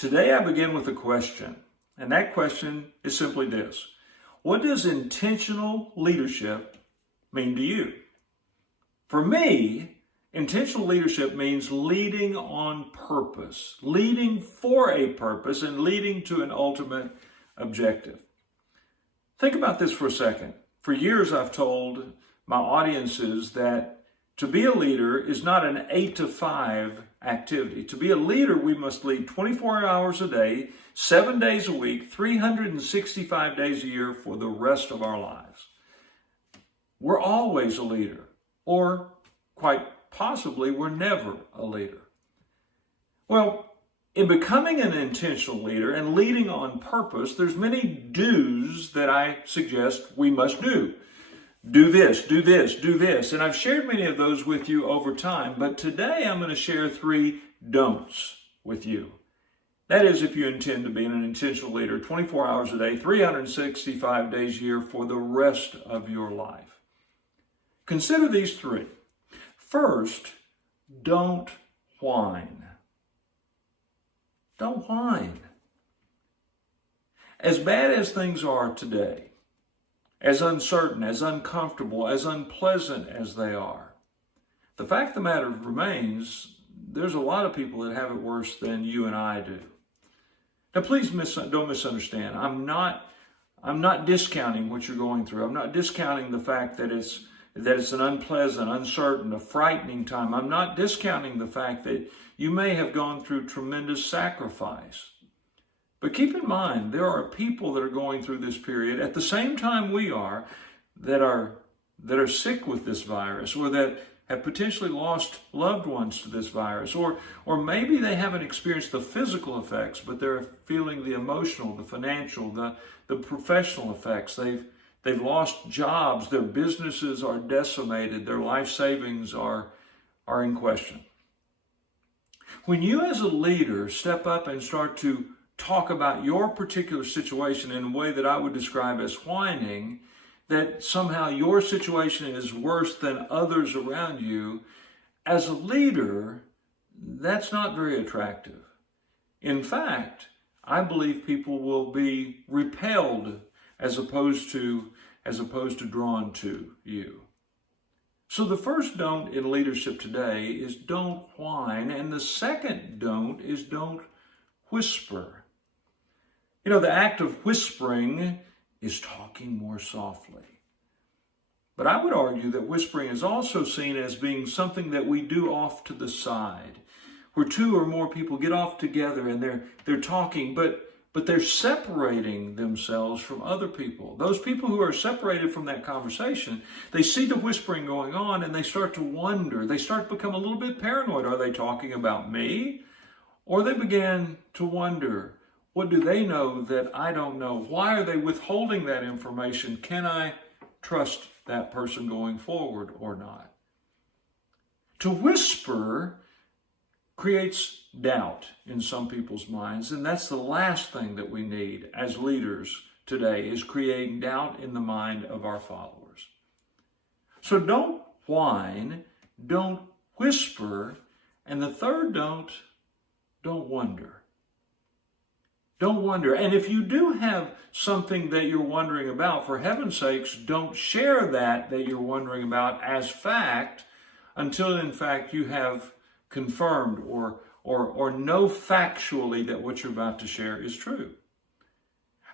Today I begin with a question, and that question is simply this. What does intentional leadership mean to you? For me, intentional leadership means leading on purpose, leading for a purpose, and leading to an ultimate objective. Think about this for a second. For years I've told my audiences that to be a leader is not an 8 to 5 activity. To be a leader, we must lead 24 hours a day, 7 days a week, 365 days a year for the rest of our lives. We're always a leader, or quite possibly we're never a leader. Well, in becoming an intentional leader and leading on purpose, there's many do's that I suggest we must do. Do this, do this, do this. And I've shared many of those with you over time, but today I'm going to share 3 don'ts with you. That is, if you intend to be an intentional leader 24 hours a day, 365 days a year for the rest of your life. Consider these 3. First, don't whine. Don't whine. As bad as things are today, as uncertain, as uncomfortable, as unpleasant as they are, the fact of the matter remains, there's a lot of people that have it worse than you and I do. Now, please don't misunderstand. I'm not discounting what you're going through. I'm not discounting the fact that it's an unpleasant, uncertain, a frightening time. I'm not discounting the fact that you may have gone through tremendous sacrifice. But keep in mind, there are people that are going through this period at the same time we are that are sick with this virus, or that have potentially lost loved ones to this virus, or maybe they haven't experienced the physical effects, but they're feeling the emotional, the financial, the professional effects. They've lost jobs, their businesses are decimated, their life savings are in question. When you as a leader step up and start to talk about your particular situation in a way that I would describe as whining, that somehow your situation is worse than others around you, as a leader, that's not very attractive. In fact, I believe people will be repelled as opposed to drawn to you. So the first don't in leadership today is don't whine, and the second don't is don't whisper. You know, the act of whispering is talking more softly. But I would argue that whispering is also seen as being something that we do off to the side, where 2 or more people get off together and they're talking, but they're separating themselves from other people. Those people who are separated from that conversation, they see the whispering going on and they start to wonder. They start to become a little bit paranoid. Are they talking about me? Or they begin to wonder, what do they know that I don't know? Why are they withholding that information? Can I trust that person going forward or not? To whisper creates doubt in some people's minds, and that's the last thing that we need as leaders today, is creating doubt in the mind of our followers. So don't whine, don't whisper, and the third don't wonder. Don't wonder. And if you do have something that you're wondering about, for heaven's sakes, don't share that you're wondering about as fact until, in fact, you have confirmed or know factually that what you're about to share is true.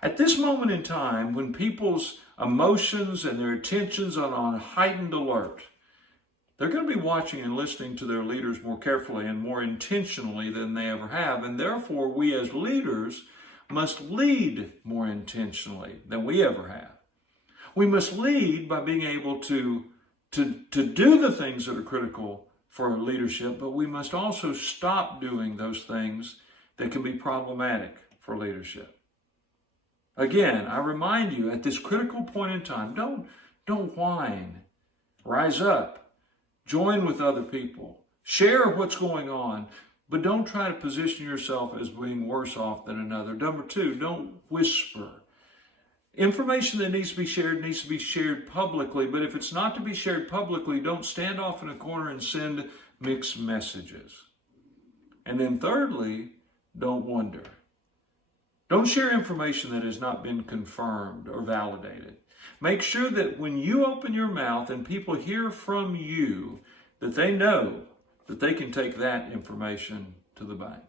At this moment in time, when people's emotions and their attentions are on heightened alert, they're going to be watching and listening to their leaders more carefully and more intentionally than they ever have. And therefore, we as leaders must lead more intentionally than we ever have. We must lead by being able to do the things that are critical for our leadership, but we must also stop doing those things that can be problematic for leadership. Again, I remind you, at this critical point in time, don't whine. Rise up. Join with other people. Share what's going on. But don't try to position yourself as being worse off than another. Number 2, don't whisper. Information that needs to be shared publicly, but if it's not to be shared publicly, don't stand off in a corner and send mixed messages. And then thirdly, don't wonder. Don't share information that has not been confirmed or validated. Make sure that when you open your mouth and people hear from you, that they know that they can take that information to the bank.